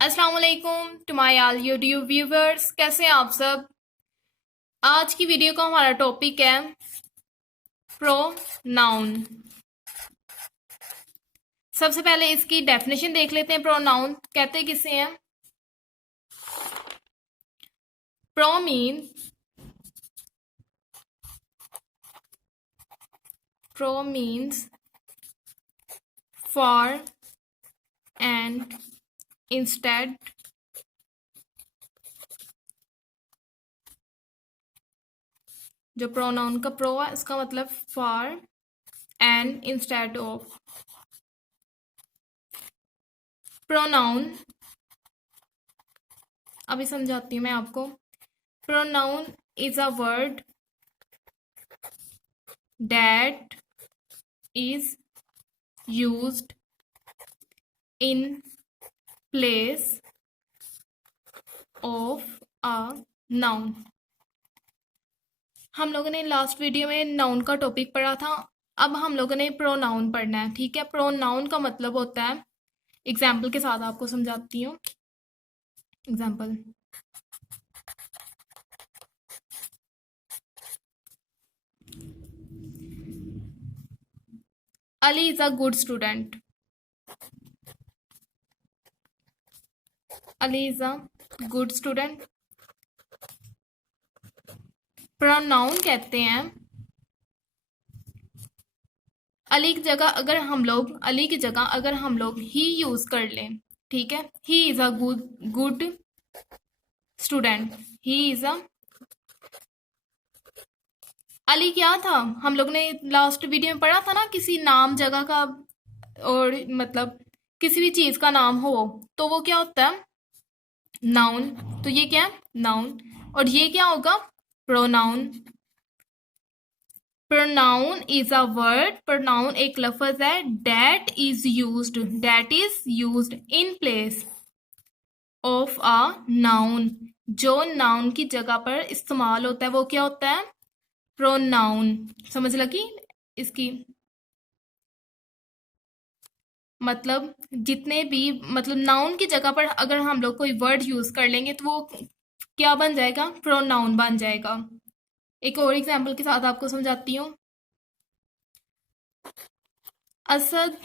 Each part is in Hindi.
अस्सलाम वालेकुम to my all YouTube viewers. कैसे हैं आप सब। आज की वीडियो का हमारा टॉपिक है प्रोनाउन। सबसे पहले इसकी डेफिनेशन देख लेते हैं। प्रोनाउन कहते किसे हैं। Pro means for and instead जो प्रोनाउन का प्रो है इसका मतलब for and instead of. Pronoun अभी समझाती हूँ मैं आपको। Pronoun is a word that is used in place of a noun। हम लोगों ने लास्ट वीडियो में नाउन का टॉपिक पढ़ा था। अब हम लोगों ने प्रोनाउन पढ़ना है। ठीक है, प्रोनाउन का मतलब होता है, एग्जाम्पल के साथ आपको समझाती हूँ। Example, Ali is a good student. Ali is a good student. Pronoun कहते हैं अली की जगह अगर हम लोग ही यूज कर लें। ठीक है, he is a good student. He is a Ali क्या था, हम लोग ने लास्ट वीडियो में पढ़ा था ना, किसी नाम जगह का और मतलब किसी भी चीज का नाम हो तो वो क्या होता है, नाउन। तो ये क्या है, नाउन। और ये क्या होगा, pronoun. Pronoun is a word, pronoun एक लफ्ज है, that is used in place of a noun. जो नाउन की जगह पर इस्तेमाल होता है वो क्या होता है, प्रोनाउन। समझ लगी इसकी मतलब, जितने भी मतलब नाउन की जगह पर अगर हम लोग कोई वर्ड यूज कर लेंगे तो वो क्या बन जाएगा, प्रोनाउन बन जाएगा। एक और एग्जांपल के साथ आपको समझाती हूँ। Asad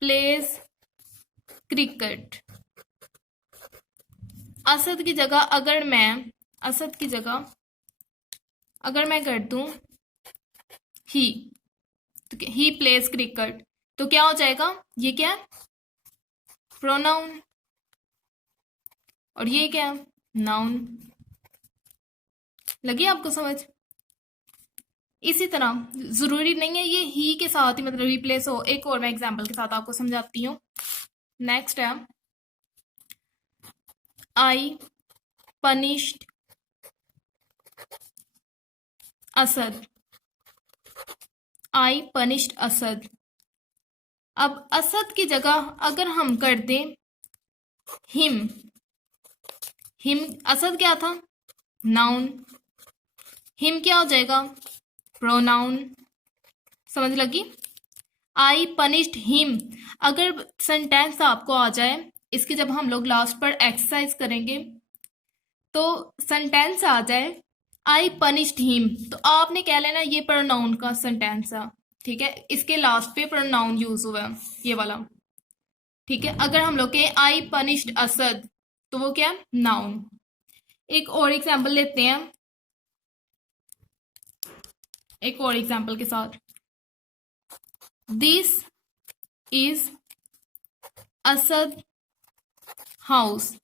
pledge cricket. असद की जगह अगर मैं कर दूं ही, तो ही प्लेज क्रिकेट, तो क्या हो जाएगा, ये क्या है, प्रोनाउन। और ये क्या है, नाउन। लगी आपको समझ। इसी तरह जरूरी नहीं है ये ही के साथ ही मतलब रिप्लेस हो। एक और मैं एग्जांपल के साथ आपको समझाती हूँ। नेक्स्ट है, आई पनिश्ड असद। आई पनिश्ड असद। अब असद की जगह अगर हम कर दें हिम, असद क्या था, नाउन। हिम क्या हो जाएगा, प्रोनाउन। समझ लगी। आई पनिश्ड हिम, अगर सेंटेंस आपको आ जाए, इसके जब हम लोग लास्ट पर एक्सरसाइज करेंगे तो सेंटेंस आ जाए आई पनिश्ड हिम, तो आपने क्या लेना, ये प्रोनाउन का सेंटेंस है। ठीक है, इसके लास्ट पे प्रोनाउन यूज हुआ है, ये वाला। ठीक है, अगर हम लोग के आई पनिश्ड असद, तो वो क्या, नाउन। एक और एग्जांपल लेते हैं, एक और एग्जांपल के साथ। This is Asad house.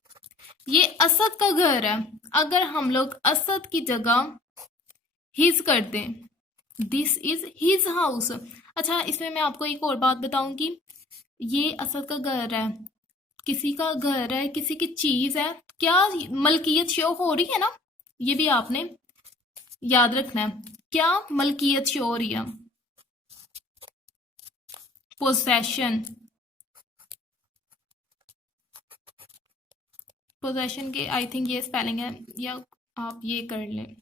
ये असद का घर है। अगर हम लोग असद की जगह हिज कर दें, दिस इज हिज हाउस। अच्छा, इसमें मैं आपको एक और बात बताऊंगी। ये असद का घर है, किसी का घर है, किसी की चीज है, क्या मलकियत शो हो रही है ना, ये भी आपने याद रखना है। क्या मलकियत शो हो रही है, पोजेशन। पोजेशन के आई थिंक ये स्पेलिंग है, या आप ये कर लें,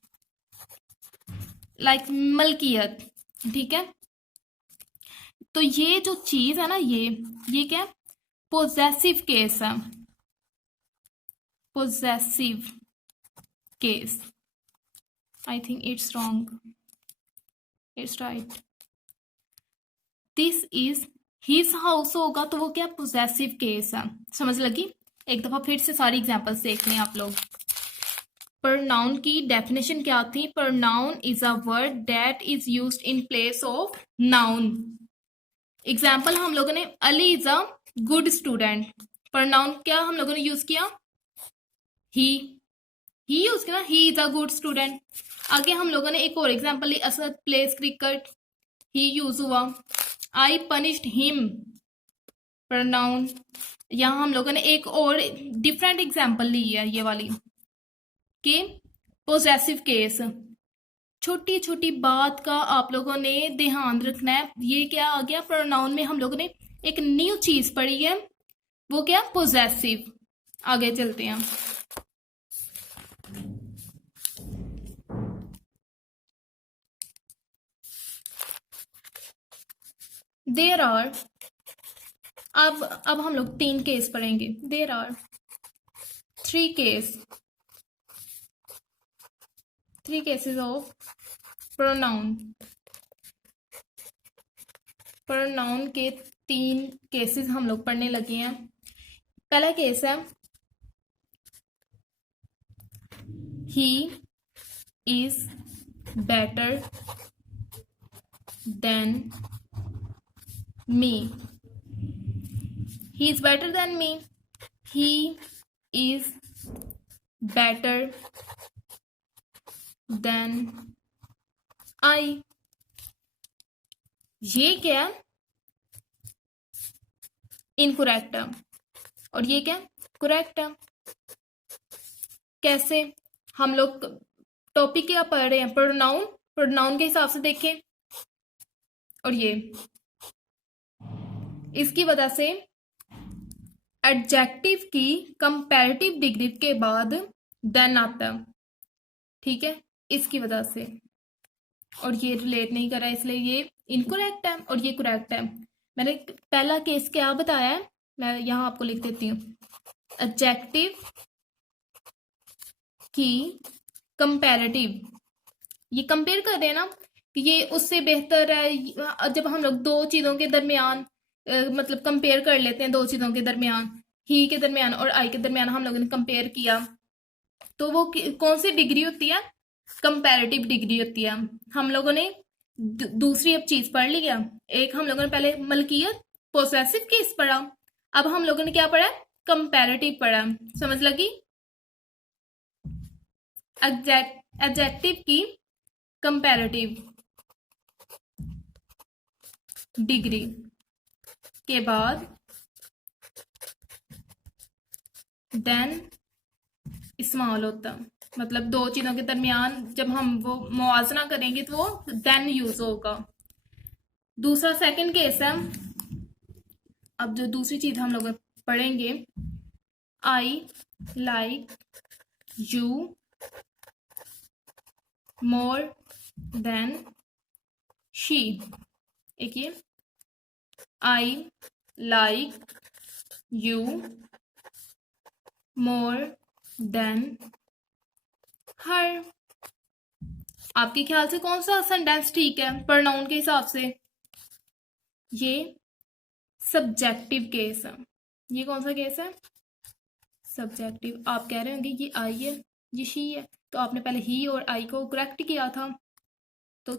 लाइक मलकियत। ठीक है, तो ये जो चीज है ना, ये क्या है, पोजेसिव केस है, possessive case, I think it's wrong, it's right, this is his house होगा तो वो क्या पोजेसिव केस है। समझ लगी? एक दफा फिर से सारी एग्जांपल्स देख लें आप लोग। प्रोनाउन की डेफिनेशन क्या थी? Pronoun is a word that is used in place of noun. Example हम लोगों ने Ali is a good student, pronoun क्या हम लोगों ने यूज किया? ही यूज किया, he is a good student. आगे हम लोगों ने एक और एग्जाम्पल ली, असद प्लेस क्रिकेट, ही यूज हुआ। आई पनिश्ड हिम, प्रोनाउन। यहां हम लोगों ने एक और डिफरेंट एग्जाम्पल ली है, ये वाली कि पोजेसिव केस। छोटी छोटी बात का आप लोगों ने ध्यान रखना है। ये क्या आ गया? प्रोनाउन में हम लोगों ने एक न्यू चीज पढ़ी है, वो क्या? पोजेसिव। आगे चलते हैं। देयर आर, अब हम लोग 3 केस पढ़ेंगे। There are 3 cases of pronoun. Pronoun के 3 केसेस हम लोग पढ़ने लगे हैं। पहला केस है he is better than me. He is better than me, he is better than I. ये क्या? इनकरेक्ट है, और ये क्या? करेक्ट है। कैसे? हम लोग टॉपिक क्या पढ़ रहे हैं? प्रोनाउन। प्रोनाउन के हिसाब से देखें, और ये इसकी वजह से एडजेक्टिव की कंपैरेटिव डिग्री के बाद देन आता है, ठीक है, इसकी वजह से। और ये रिलेट नहीं कर रहा है, इसलिए ये इनकरेक्ट है और ये करेक्ट है। मैंने पहला केस क्या बताया है, मैं यहां आपको लिख देती हूँ। एडजेक्टिव की कंपैरेटिव, ये कंपेयर कर रहे हैं ना कि ये उससे बेहतर है। जब हम लोग दो चीजों के दरमियान मतलब कंपेयर कर लेते हैं, दो चीजों के दरमियान, ही के दरमियान और आई के दरमियान हम लोगों ने कंपेयर किया, तो वो कौन सी डिग्री होती है? कंपैरेटिव डिग्री होती है। हम लोगों ने दूसरी अब चीज पढ़ ली है। एक हम लोगों ने पहले मलकियत पोसेसिव केस पढ़ा, अब हम लोगों ने क्या पढ़ा? कंपैरेटिव पढ़ा। समझ लगी? एडजेक्टिव की कंपैरेटिव डिग्री के बाद देन इस्तेमाल होता, मतलब दो चीजों के दरमियान जब हम वो मुआवजना करेंगे तो वो देन यूज होगा। दूसरा सेकंड केस है, अब जो दूसरी चीज हम लोग पढ़ेंगे, I like you more than she. एक ये I like you more than her. आपके ख्याल से कौन सा सेंटेंस ठीक है प्रोनाउन के हिसाब से? ये सब्जेक्टिव केस है। ये कौन सा केस है? सब्जेक्टिव। आप कह रहे होंगे ये आई है, ये शी है, तो आपने पहले ही और आई को करेक्ट किया था, तो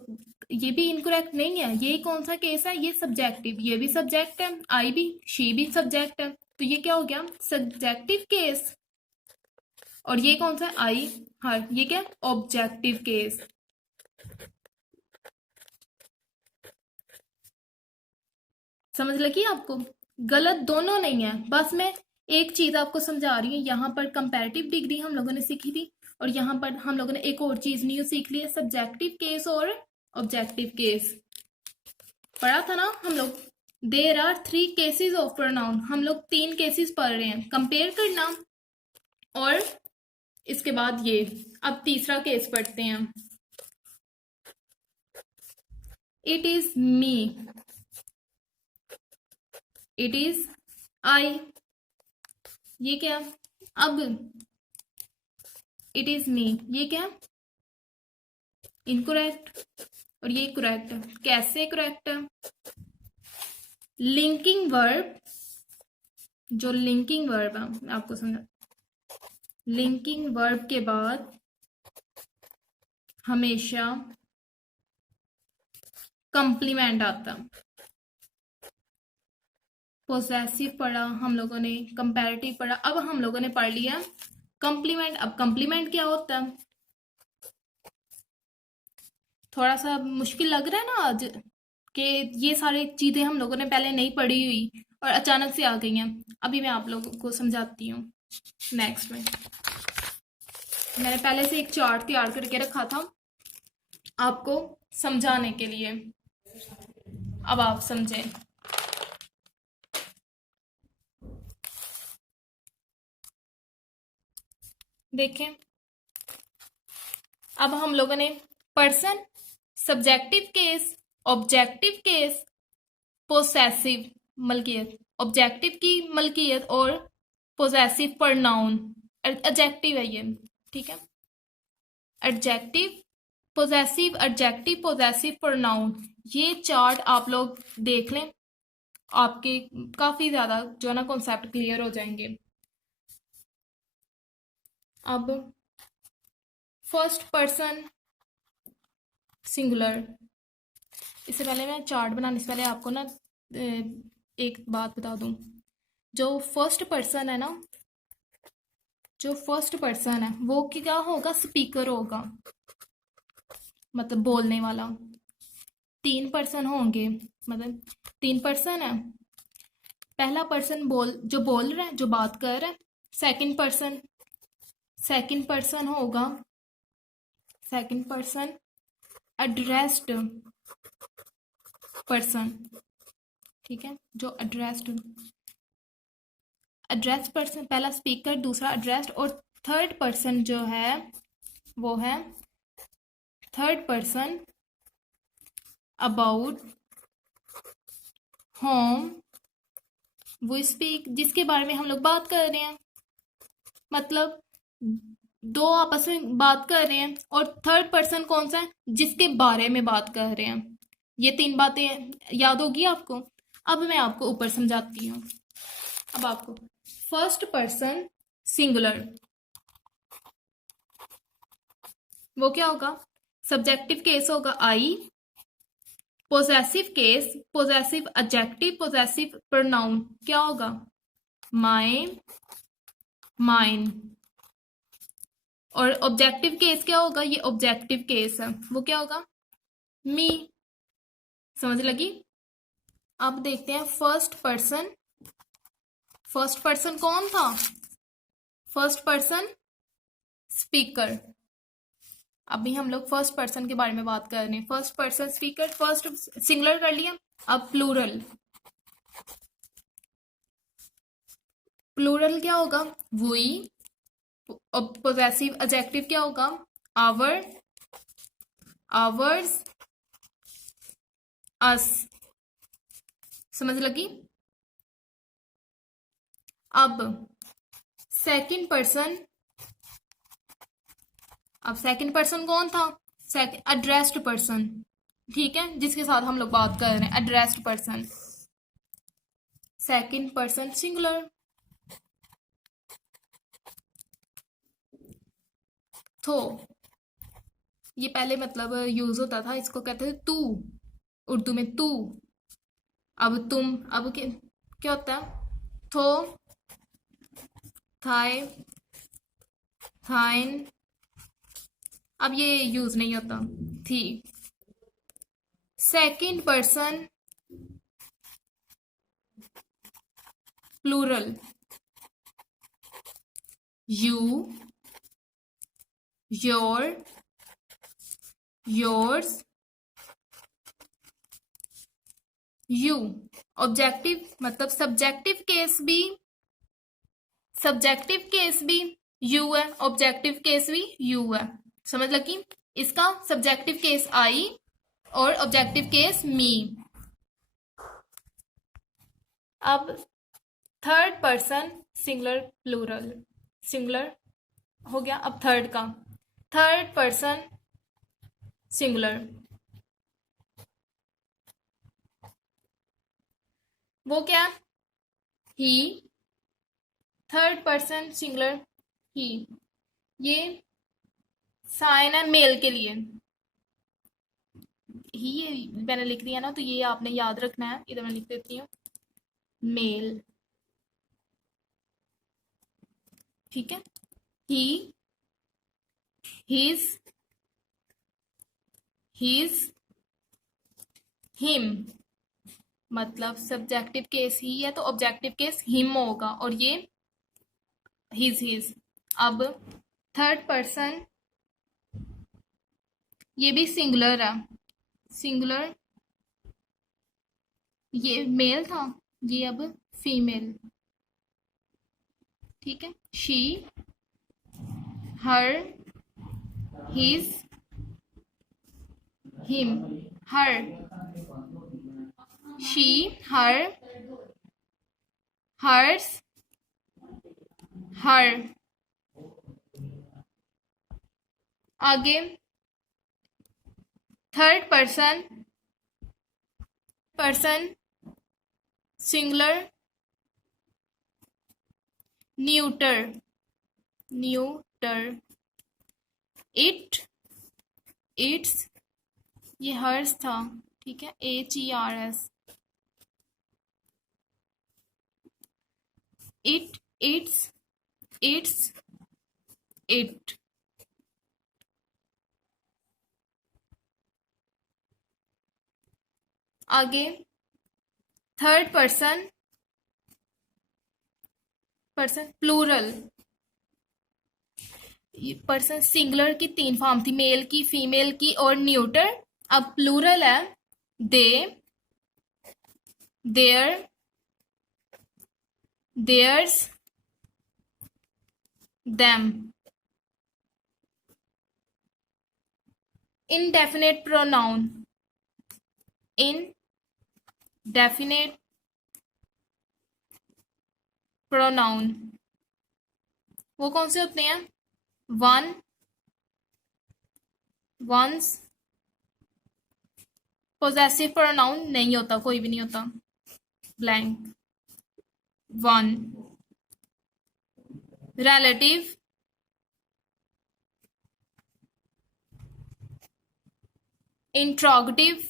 ये भी इनकरेक्ट नहीं है। ये कौन सा केस है? ये सब्जेक्टिव। ये भी सब्जेक्ट है, आई भी, शी भी सब्जेक्ट है, तो ये क्या हो गया? Subjective case. और ये कौन सा? आई हर, ये क्या? Objective case. समझ लगी आपको? गलत दोनों नहीं है, बस मैं एक चीज आपको समझा रही हूँ। यहाँ पर कंपैरेटिव डिग्री हम लोगों ने सीखी थी, और यहाँ पर हम लोगों ने एक और चीज न्यू सीख ली है, सब्जेक्टिव केस और ऑब्जेक्टिव केस। पढ़ा था ना हम लोग? There are 3 cases of pronoun. हम लोग 3 केसेस पढ़ रहे हैं, कंपेयर करना और इसके बाद ये। अब तीसरा केस पढ़ते हैं। It is me, it is I, ये क्या, अब इट इज मी, ये क्या, इनकरेक्ट, और ये करेक्ट है। कैसे करेक्ट है? लिंकिंग वर्ब, जो लिंकिंग वर्ब है, मैं आपको समझा, लिंकिंग वर्ब के बाद हमेशा कंप्लीमेंट आता। पोजेसिव पढ़ा हम लोगों ने, कंपैरेटिव पढ़ा, अब हम लोगों ने पढ़ लिया कंप्लीमेंट। अब कंप्लीमेंट क्या होता है? थोड़ा सा मुश्किल लग रहा है ना आज, कि ये सारी चीजें हम लोगों ने पहले नहीं पढ़ी हुई और अचानक से आ गई हैं। अभी मैं आप लोगों को समझाती हूँ। नेक्स्ट में मैंने पहले से एक चार्ट तैयार करके रखा था आपको समझाने के लिए, अब आप समझें। देखें, अब हम लोगों ने person, subjective case, objective case, possessive मलकियत, ऑब्जेक्टिव की मलकियत और पोसेसिव प्रनाउन, एडजेक्टिव है ये, ठीक है। Adjective, possessive, adjective, possessive pronoun, ये चार्ट आप लोग देख लें, आपके काफी ज्यादा जो है ना कॉन्सेप्ट क्लियर हो जाएंगे। अब फर्स्ट पर्सन सिंगुलर, इससे पहले मैं चार्ट बनाने से पहले आपको ना एक बात बता दूं। जो फर्स्ट पर्सन है ना, जो फर्स्ट पर्सन है वो क्या होगा? स्पीकर होगा, मतलब बोलने वाला। तीन पर्सन होंगे, मतलब तीन पर्सन है। पहला पर्सन जो बोल रहा है, जो बात कर रहा है। सेकंड पर्सन होगा, सेकंड पर्सन एड्रेस्ड पर्सन, ठीक है, जो एड्रेस्ड पर्सन, पहला स्पीकर, दूसरा एड्रेस्ड, और थर्ड पर्सन जो है वो है थर्ड पर्सन अबाउट होम वो स्पीक, जिसके बारे में हम लोग बात कर रहे हैं। मतलब दो आपस में बात कर रहे हैं और थर्ड पर्सन कौन सा है? जिसके बारे में बात कर रहे हैं। ये तीन बातें याद होगी आपको। अब मैं आपको ऊपर समझाती हूँ। अब आपको फर्स्ट पर्सन सिंगुलर, वो क्या होगा? सब्जेक्टिव केस होगा I, possessive case, possessive adjective, possessive pronoun क्या होगा? My, mine. और ऑब्जेक्टिव केस क्या होगा? ये ऑब्जेक्टिव केस है, वो क्या होगा? मी। समझ लगी? अब देखते हैं फर्स्ट पर्सन। फर्स्ट पर्सन कौन था? First person speaker. अभी हम लोग फर्स्ट पर्सन के बारे में बात कर रहे हैं। First person speaker, first singular कर लिया। अब प्लूरल, प्लूरल क्या होगा? वी। पोजेसिव एडजेक्टिव क्या होगा? आवर, आवर्स, अस। समझ लगी? अब सेकंड पर्सन, अब सेकंड पर्सन कौन था? एड्रेस्ड पर्सन, ठीक है, जिसके साथ हम लोग बात कर रहे हैं, addressed person. Second person singular. तो ये पहले मतलब यूज होता था, इसको कहते थे तू, उर्दू में तू। अब तुम, अब क्या होता है? थो, थाई, थाइन। अब ये यूज नहीं होता। थी। Second person plural, you, your, yours, you. Objective मतलब सब्जेक्टिव केस भी यू है, ऑब्जेक्टिव केस भी यू है। समझ लगी? इसका सब्जेक्टिव केस आई और ऑब्जेक्टिव केस मी। अब third person singular plural, singular हो गया। अब थर्ड का, थर्ड पर्सन सिंगुलर, वो क्या? ही, थर्ड पर्सन सिंगुलर ही। ये साइन है मेल के लिए, ही मैंने लिख दिया ना, तो ये आपने याद रखना है। इधर मैं लिख देती हूँ मेल, ठीक है। ही, हिज, हिज, हिम, मतलब सब्जेक्टिव केस ही है तो ऑब्जेक्टिव केस हिम होगा, और ये हिज। अब थर्ड पर्सन, ये भी सिंगुलर है, सिंगुलर, ये मेल था, ये अब फीमेल, ठीक है। She, her, his, him, her, she, her, hers, her. आगे third person, person singular neuter, neuter, it, its, ये हर्स था, ठीक है, HERS, it, its, its, it. आगे थर्ड पर्सन, पर्सन प्लूरल, ये पर्सन सिंगुलर की तीन फॉर्म थी, मेल की, फीमेल की और न्यूटर। अब प्लूरल है they, their, theirs, them. Indefinite pronoun, indefinite pronoun वो कौन से होते हैं? One, once. पोजेसिव प्रोनाउन नहीं होता, कोई भी नहीं होता, blank, one. Relative, interrogative,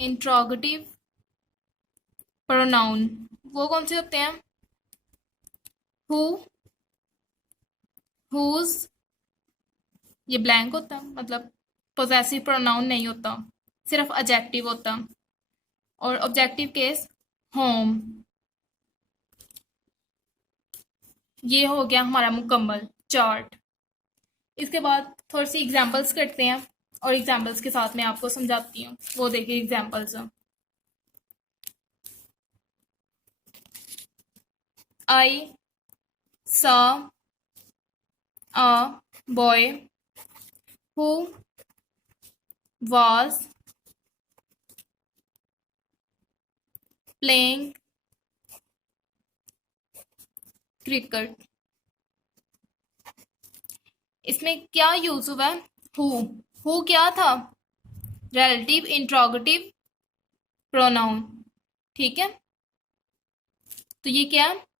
interrogative pronoun वो कौन से होते हैं? हु, हुज, ये ब्लैंक होता, मतलब पोजेसिव प्रोनाउन नहीं होता, सिर्फ एडजेक्टिव होता। और ऑब्जेक्टिव केस होम। ये हो गया हमारा मुकम्मल चार्ट। इसके बाद थोड़ी सी एग्जांपल्स करते हैं, और एग्जांपल्स के साथ मैं आपको समझाती हूँ। वो देखिए examples, I saw a boy who was playing cricket। इसमें क्या यूज हुआ है? हु क्या था? रिलेटिव इंट्रोगेटिव प्रोनाउन, ठीक है। तो ये क्या है?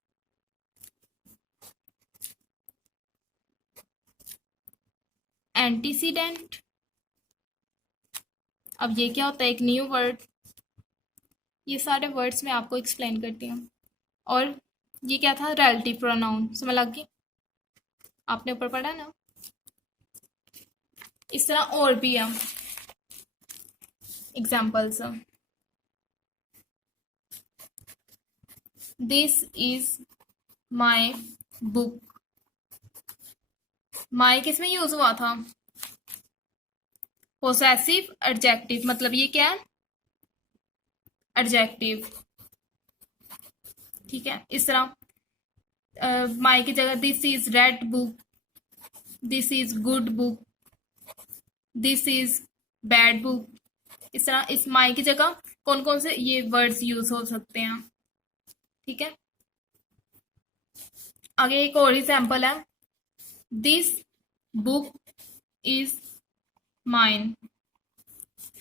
एंटीसीडेंट। अब ये क्या होता है? एक न्यू वर्ड। ये सारे वर्ड्स मैं आपको एक्सप्लेन करती हूँ। और ये क्या था? Relative pronoun. समझ लग गई? आपने ऊपर पढ़ा ना। इस तरह और भी है examples. This is my book. My किसमें यूज हुआ था? पोसेसिव एडजेक्टिव, मतलब ये क्या है? एडजेक्टिव, ठीक है। इस तरह माई की जगह this is red book, this is good book, this is bad book. इस तरह इस माई की जगह कौन कौन से ये वर्ड्स यूज हो सकते हैं, ठीक है। आगे एक और एग्जाम्पल है, this book is mine.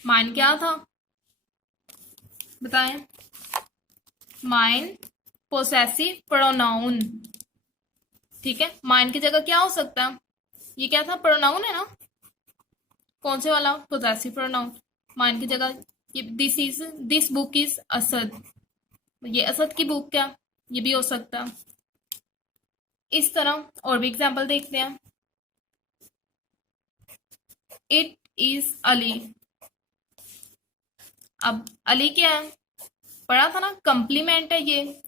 Mine क्या था बताएं, माइन पोसेसिव प्रोनाउन, ठीक है। माइन की जगह क्या हो सकता है, ये क्या था, प्रोनाउन है ना, कौन से वाला, पोसेसिव प्रोनाउन। माइन की जगह ये दिस बुक इज असद, ये असद की बुक क्या, ये भी हो सकता है। इस तरह और भी एग्जाम्पल देखते हैं, इट इज अली। अब अली क्या है, पढ़ा था ना, कंप्लीमेंट है ये।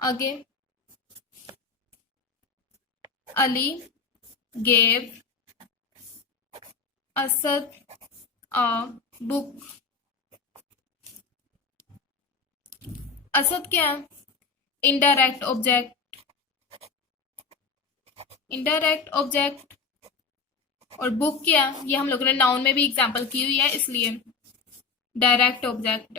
आगे, Ali gave Asad a book. Asad क्या है, इनडायरेक्ट ऑब्जेक्ट, इनडायरेक्ट ऑब्जेक्ट। और बुक क्या, ये हम लोगों ने नाउन में भी एग्जांपल की हुई है, इसलिए डायरेक्ट ऑब्जेक्ट।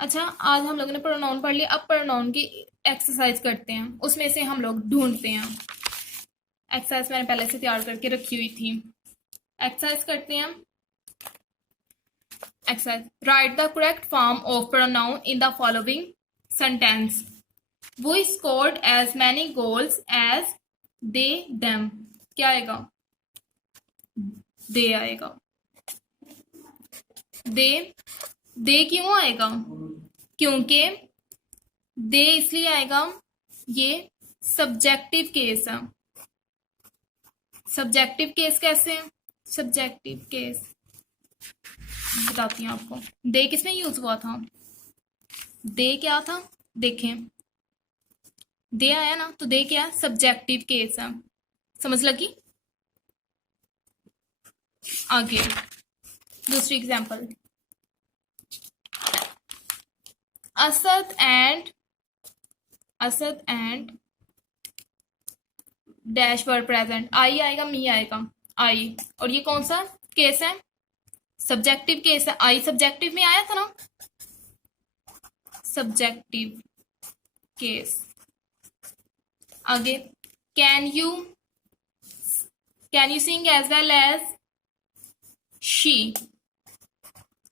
अच्छा, आज हम लोगों ने प्रोनाउन पढ़ लिया, अब प्रोनाउन की एक्सरसाइज करते हैं, उसमें से हम लोग ढूंढते हैं। एक्सरसाइज मैंने पहले से तैयार करके रखी हुई थी, एक्सरसाइज करते हैं। Exercise, right the correct form of pronoun in the following sentence. वो scored as many goals as they them. क्या आएगा, दे आएगा। दे क्यों आएगा, क्योंकि दे इसलिए आएगा, ये सब्जेक्टिव केस है। सब्जेक्टिव केस कैसे, सब्जेक्टिव केस बताती हूँ आपको। दे किसमें यूज हुआ था, दे क्या था, देखें, दे आया ना, तो दे क्या, सब्जेक्टिव केस है, समझ लगी। आगे दूसरी example, Asad and dash word present. I आएगा, मी आएगा, आई। और ये कौन सा केस है, सब्जेक्टिव केस है। आई सब्जेक्टिव में आया था ना, सब्जेक्टिव केस। आगे, can you sing as well as she.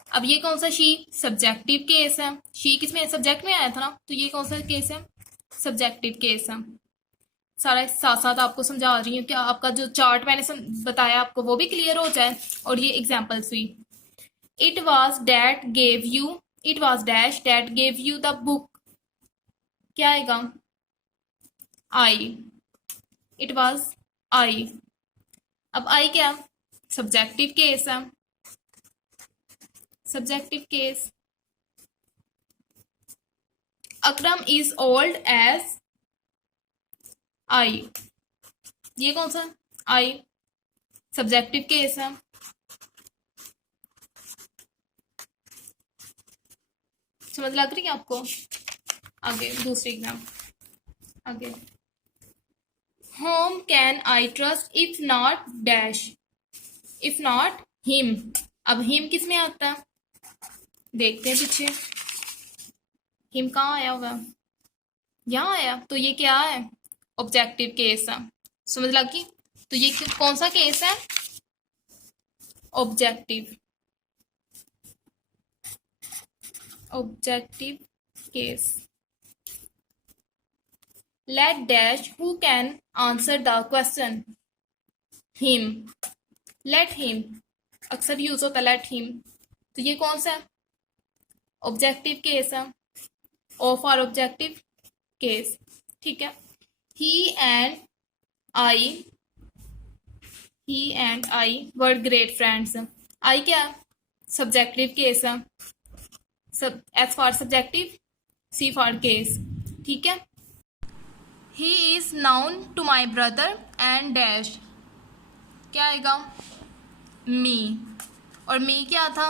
अब ये कौन सा शी, सब्जेक्टिव केस है। शी किसमें, सब्जेक्ट में आया था ना, तो ये कौन सा केस है, सब्जेक्टिव केस है। सारा साथ साथ आपको समझा रही हूँ कि आपका जो चार्ट मैंने बताया आपको वो भी क्लियर हो जाए, और ये एग्जांपल्स भी। It was that gave you, it was dash that gave you the book. क्या आएगा, आई, इट वाज आई। अब आई क्या, सब्जेक्टिव केस है, subjective case. Akram is old as I, ये कौन सा, आई सब्जेक्टिव केस है। समझ लग रही है आपको। आगे दूसरी एग्जाम, आगे, home can I trust if not dash, if not him. अब हिम किस में आता है, देखते हैं पीछे, हिम कहाँ आया होगा, यहाँ आया, तो ये क्या है, ऑब्जेक्टिव केस है। समझ लगी, तो ये कौन सा केस है, objective, objective case. Let dash who can answer the question, him, let him अक्सर यूज होता है, लेट हिम, तो ये कौन सा है, ऑब्जेक्टिव केस है, ओ फॉर ऑब्जेक्टिव केस, ठीक है। He and I were great friends. I क्या, सब्जेक्टिव केस है, सब S for subjective, C for case, ठीक है। He is known to my brother and dash. क्या आएगा, मी, और मी क्या था,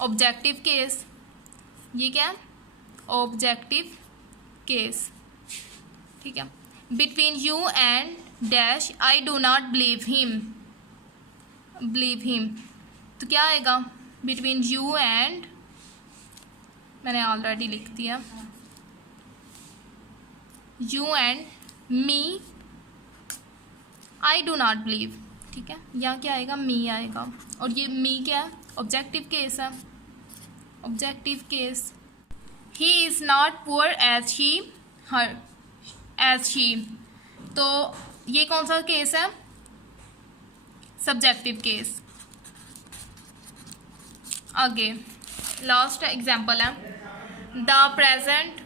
ऑब्जेक्टिव केस, ये क्या है, ऑब्जेक्टिव केस, ठीक है। Between you and dash I do not believe him, तो क्या आएगा? बिटवीन यू एंड, मैंने ऑलरेडी लिख दिया, you and me I do not believe, ठीक है। यहाँ क्या आएगा? मी आएगा, और ये मी क्या है? ऑब्जेक्टिव केस है, objective case. He is not poor as he her as he, तो ये कौन सा केस है? Subjective case. आगे लास्ट एग्जाम्पल है, the present,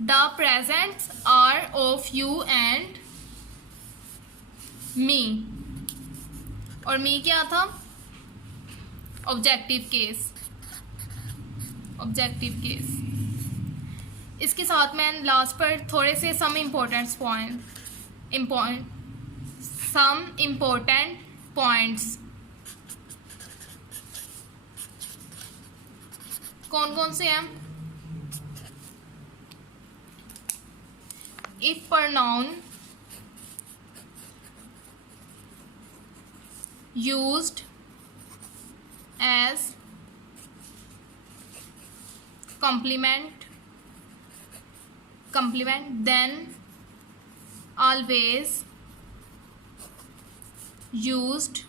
the presents are of you and me, और मी क्या था? Objective case, objective case. इसके साथ मैं लास्ट पर थोड़े से सम इम्पोर्टेंट पॉइंट्स, कौन कौन से हैं? If pronoun used as complement, then always used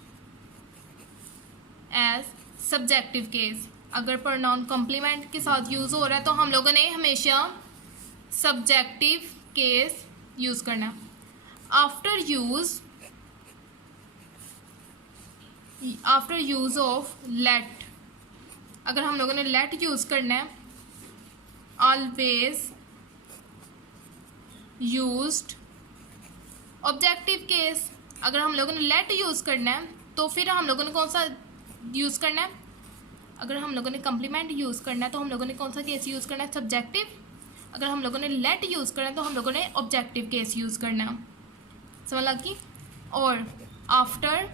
as subjective case। अगर pronoun complement के साथ यूज हो रहा है तो हम लोगों ने हमेशा subjective केस यूज करना। आफ्टर यूज ऑफ लेट, अगर हम लोगों ने लेट यूज करना है, ऑलवेज यूज्ड ऑब्जेक्टिव केस। अगर हम लोगों ने लेट यूज करना है तो फिर हम लोगों ने कौन सा यूज करना है? अगर हम लोगों ने कंप्लीमेंट यूज करना है तो हम लोगों ने कौन सा केस यूज करना है? सब्जेक्टिव। अगर हम लोगों ने लेट यूज़ करना है तो हम लोगों ने ऑब्जेक्टिव केस यूज़ करना है। समझ लगी? और आफ्टर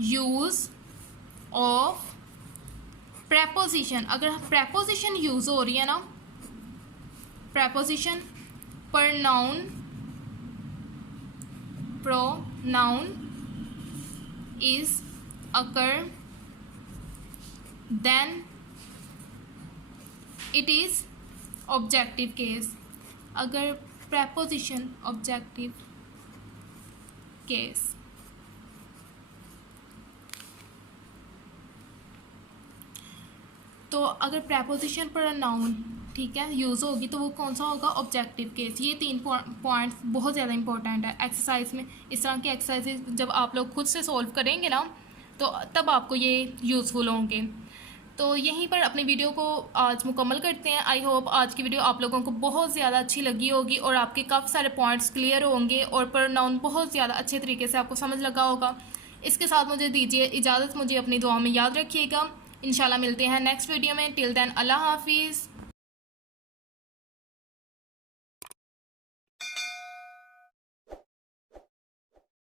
यूज़ ऑफ प्रेपोजिशन, अगर प्रेपोजिशन यूज़ हो रही है ना, preposition pronoun is occur, then it is objective case. अगर प्रेपोजिशन ऑब्जेक्टिव केस, तो अगर प्रेपोजिशन पर नाउन, ठीक है, यूज़ होगी तो वो कौन सा होगा? Objective case. ये 3 पॉइंट्स बहुत ज़्यादा इंपॉर्टेंट है एक्सरसाइज में। इस तरह की एक्सरसाइज जब आप लोग खुद से सॉल्व करेंगे ना तो तब आपको ये यूज़फुल होंगे। तो यहीं पर अपनी वीडियो को आज मुकम्मल करते हैं। आई होप आज की वीडियो आप लोगों को बहुत ज़्यादा अच्छी लगी होगी और आपके काफ़ी सारे पॉइंट्स क्लियर होंगे और प्रोनाउन बहुत ज़्यादा अच्छे तरीके से आपको समझ लगा होगा। इसके साथ मुझे दीजिए इजाज़त, मुझे अपनी दुआ में याद रखिएगा। इंशाल्लाह मिलते हैं नेक्स्ट वीडियो में। टिल देन अल्लाह हाफिज़।